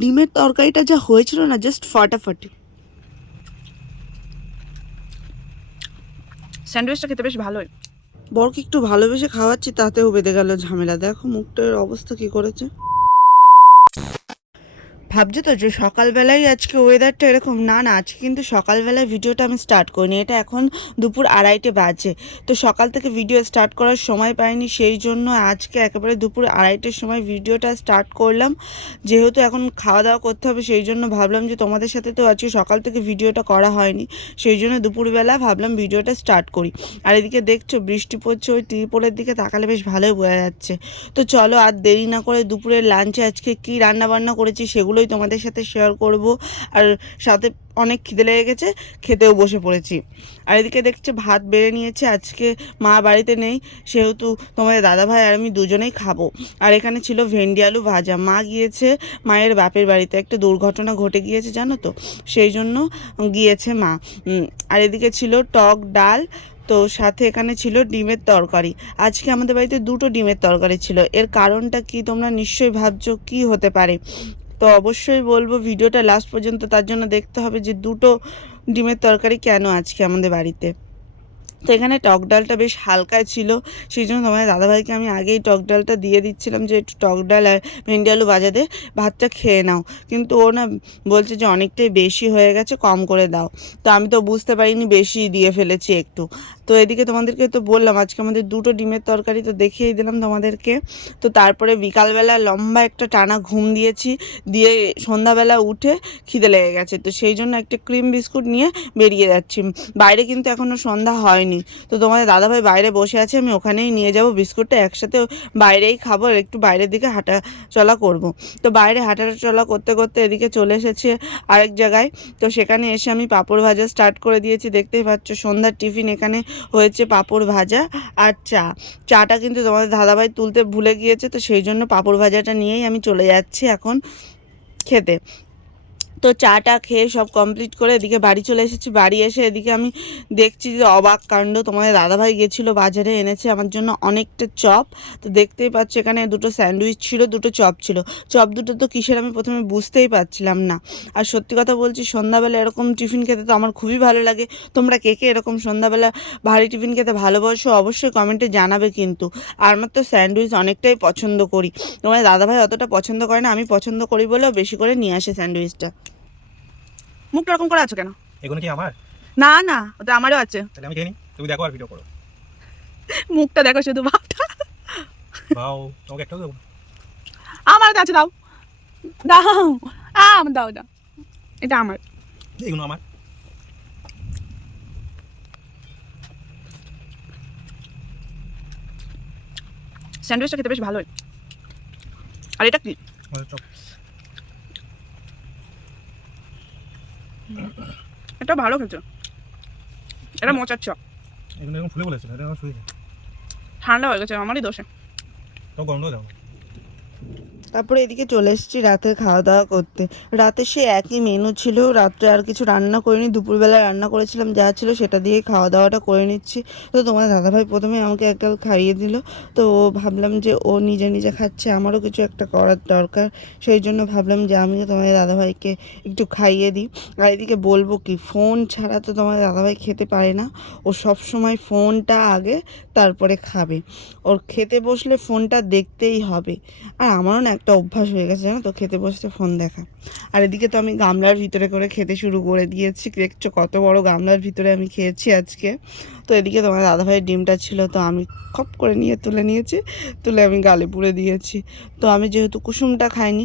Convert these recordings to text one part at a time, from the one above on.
ডিমের তরকারিটা যা হয়েছিল না, জাস্ট ফাটাফাটি। স্যান্ডউইচটা খেতে বেশ ভালোই। বরকে একটু ভালোবেসে খাওয়াচ্ছি, তাতেও বেঁধে গেল ঝামেলা। দেখো মুখটার অবস্থা কি করেছে। ভাবছো তো যে সকালবেলায় আজকে ওয়েদারটা এরকম, না না, আজকে কিন্তু সকালবেলায় ভিডিওটা আমি স্টার্ট করিনি, এটা এখন দুপুর 2:30 বাজে। তো সকাল থেকে ভিডিও স্টার্ট করার সময় পাইনি, সেই জন্য আজকে একেবারে দুপুর 2:30টার সময় ভিডিওটা স্টার্ট করলাম। যেহেতু এখন খাওয়া দাওয়া করতে হবে, সেই জন্য ভাবলাম যে তোমাদের সাথে তো আজকে সকাল থেকে ভিডিওটা করা হয়নি, সেই জন্য দুপুরবেলা ভাবলাম ভিডিওটা স্টার্ট করি। আর এদিকে দেখছো বৃষ্টি পড়ছে, ওই ত্রিপলের দিকে তাকালে বেশ ভালোই বোঝা যাচ্ছে। তো চলো আর দেরি না করে দুপুরের লাঞ্চে আজকে কী রান্নাবান্না করেছি সেগুলোই তোমাদের সাথে শেয়ার করব। আর সাথে অনেক খিদে লেগে গেছে, খেতেও বসে পড়েছি। আর এদিকে দেখছে ভাত বেড়ে নিয়েছে, আজকে মা বাড়িতে নেই, সেহেতু তোমাদের দাদাভাই আর আমি দুজনেই খাবো। আর এখানে ছিল ভেন্ডি আলু ভাজা। মা গিয়েছে মায়ের বাপের বাড়িতে, একটা দুর্ঘটনা ঘটে গিয়েছে জানো তো, সেই জন্য গিয়েছে মা। আর এদিকে ছিল টক ডাল, তো সাথে এখানে ছিল ডিমের তরকারি। আজকে আমাদের বাড়িতে 2টো ডিমের তরকারি ছিল। এর কারণটা কি তোমরা নিশ্চয়ই ভাবছো কি হতে পারে, তো অবশ্যই বলবো ভিডিওটা লাস্ট পর্যন্ত, তার জন্য দেখতে হবে যে 2টো ডিমের তরকারি কেন আজকে আমাদের বাড়িতে। তো এখানে টক ডালটা বেশ হালকায় ছিল, সেই জন্য তোমাদের দাদাভাইকে আমি আগেই টক ডালটা দিয়ে দিচ্ছিলাম যে একটু টক ডাল আর ভেন্ডি আলু ভাজা দিয়ে ভাতটা খেয়ে নাও। কিন্তু ও না বলছে যে অনেকটাই বেশি হয়ে গেছে, কম করে দাও। তো আমি তো বুঝতে পারিনি, বেশি দিয়ে ফেলেছি একটু। তো এদিকে তোমাদেরকে তো বললাম আজকে আমাদের 2টো ডিমের তরকারি, তো দেখিয়েই দিলাম তোমাদেরকে। তো তারপরে বিকালবেলা লম্বা একটা টানা ঘুম দিয়েছি, দিয়ে সন্ধ্যাবেলা উঠে খিদে লেগে গেছে, তো সেই জন্য একটা ক্রিম বিস্কুট নিয়ে বেরিয়ে যাচ্ছি। বাইরে কিন্তু এখনও সন্ধ্যা হয়নি, তো তোমাদের দাদাভাই বাইরে বসে আছে, আমি ওখানেই নিয়ে যাব বিস্কুটটা, একসাথে বাইরেই খাবো, আর একটু বাইরের দিকে হাঁটা চলা করব। তো বাইরে হাঁটা চলা করতে করতে এদিকে চলে এসেছে আরেক জায়গায়। তো সেখানে এসে আমি পাঁপড় ভাজা স্টার্ট করে দিয়েছি, দেখতেই পাচ্ছ সন্ধ্যার টিফিন এখানে হয়েছে পাঁপড় ভাজা আর চাটা কিন্তু তোমাদের দাদাভাই তুলতে ভুলে গিয়েছে, তো সেই জন্য পাঁপড় ভাজাটা নিয়েই আমি চলে যাচ্ছি এখন খেতে। তো চাটা খেয়ে সব কমপ্লিট করে এদিকে বাড়ি চলে এসেছি। বাড়ি এসে এদিকে আমি দেখছি যে অবাক কাণ্ড, তোমাদের দাদাভাই গেছিলো বাজারে, এনেছে আমার জন্য অনেকটা চপ। তো দেখতেই পাচ্ছ এখানে 2টো স্যান্ডউইচ ছিল, 2টো চপ ছিল। চপ দুটো তো কিসের আমি প্রথমে বুঝতেই পারছিলাম না। আর সত্যি কথা বলছি, সন্ধ্যাবেলা এরকম টিফিন খেতে তো আমার খুবই ভালো লাগে। তোমরা কে কে এরকম সন্ধ্যাবেলা ভারী টিফিন খেতে ভালোবাসো অবশ্যই কমেন্টে জানাবে কিন্তু। আর আমার তো স্যান্ডউইচ অনেকটাই পছন্দ করি, তোমাদের দাদাভাই অতটা পছন্দ করে না, আমি পছন্দ করি বলেও বেশি করে নিয়ে আসে স্যান্ডউইচটা। মুখটা এরকম করে আছো কেন? এগুলো কি আমার? না না, ওটা আমারও আছে। তাহলে আমি খেয়ে নিই, তুমি দেখো আর ভিডিও করো। মুখটা দেখো শুধু, ভাবটা। বাও, তোমাকে একটাও দেবো? আমার কাছে দাও, দাও, দাও দাও, এটা আমার। এগুলো আমার। স্যান্ডউইচটা খেতে বেশ ভালোই। আর এটা কি? চপ। এটা ভালো খেতে, এটা মোচার চপ। এগুলো এরকম ফুলে বলেছিল, এটা শুয়ে ঠান্ডা হয়ে গেছে, আমারই দোষে। তাও গরম দাও। তারপরে এদিকে চলে এসেছি রাতে খাওয়া দাওয়া করতে। রাতে সে একই মেনু ছিল, রাত্রে আর কিছু রান্না করিনি, দুপুরবেলা রান্না করেছিলাম যা ছিল সেটা দিয়েই খাওয়া দাওয়াটা করে নিচ্ছি। তো তোমার দাদাভাই প্রথমে আমাকে এক গাল খাইয়ে দিল, তো ভাবলাম যে ও নিজে নিজে খাচ্ছে, আমারও কিছু একটা করার দরকার, সেই জন্য ভাবলাম যে আমিও তোমার দাদাভাইকে একটু খাইয়ে দিই। আর এদিকে বলবো কি, ফোন ছাড়া তো তোমার দাদাভাই খেতে পারে না, ও সব সময় ফোনটা আগে তারপরে খাবে, ওর খেতে বসলে ফোনটা দেখতেই হবে। আর আমারও না একটা অভ্যাস হয়ে গেছে জানো তো, খেতে বসতে ফোন দেখা। আর এদিকে তো আমি গামলার ভিতরে করে খেতে শুরু করে দিয়েছি, দেখছো কত বড় গামলার ভিতরে আমি খেয়েছি আজকে। তো এদিকে তোমার দাদাভাইয়ের ডিমটা ছিল, তো আমি খপ করে নিয়ে তুলে নিয়েছি, তুলে আমি গালে পুড়ে দিয়েছি। তো আমি যেহেতু কুসুমটা খাইনি,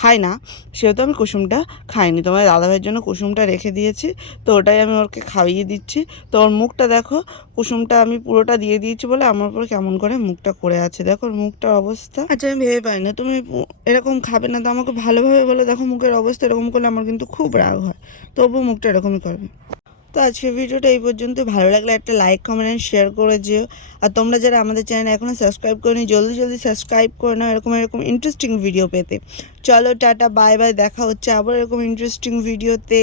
খাই না, সেহেতু আমি কুসুমটা খাইনি, তোমার দাদাভাইয়ের জন্য কুসুমটা রেখে দিয়েছি, তো ওটাই আমি ওকে খাইয়ে দিচ্ছি। তো ওর মুখটা দেখো, কুসুমটা আমি পুরোটা দিয়ে দিয়েছি বলে আমার উপর কেমন করে মুখটা করে আছে, দেখো ওর মুখটার অবস্থা। আচ্ছা আমি ভেবে পাই না তুমি এরকম খাবে না, তো আমাকে ভালোভাবে বলে, দেখো মুখের অবস্থা এরকম করলে আমার কিন্তু খুব রাগ হয়, তবুও মুখটা এরকমই করবে। তো আজকের ভিডিওটা এই পর্যন্ত, ভালো লাগলে একটা লাইক কমেন্ট অ্যান্ড শেয়ার করে যেও। আর তোমরা যারা আমাদের চ্যানেল এখনও সাবস্ক্রাইব করোনি, জলদি জলদি সাবস্ক্রাইব করে নাও এরকম ইন্টারেস্টিং ভিডিও পেতে। চলো টাটা বাই বাই, দেখা হচ্ছে আবার এরকম ইন্টারেস্টিং ভিডিওতে।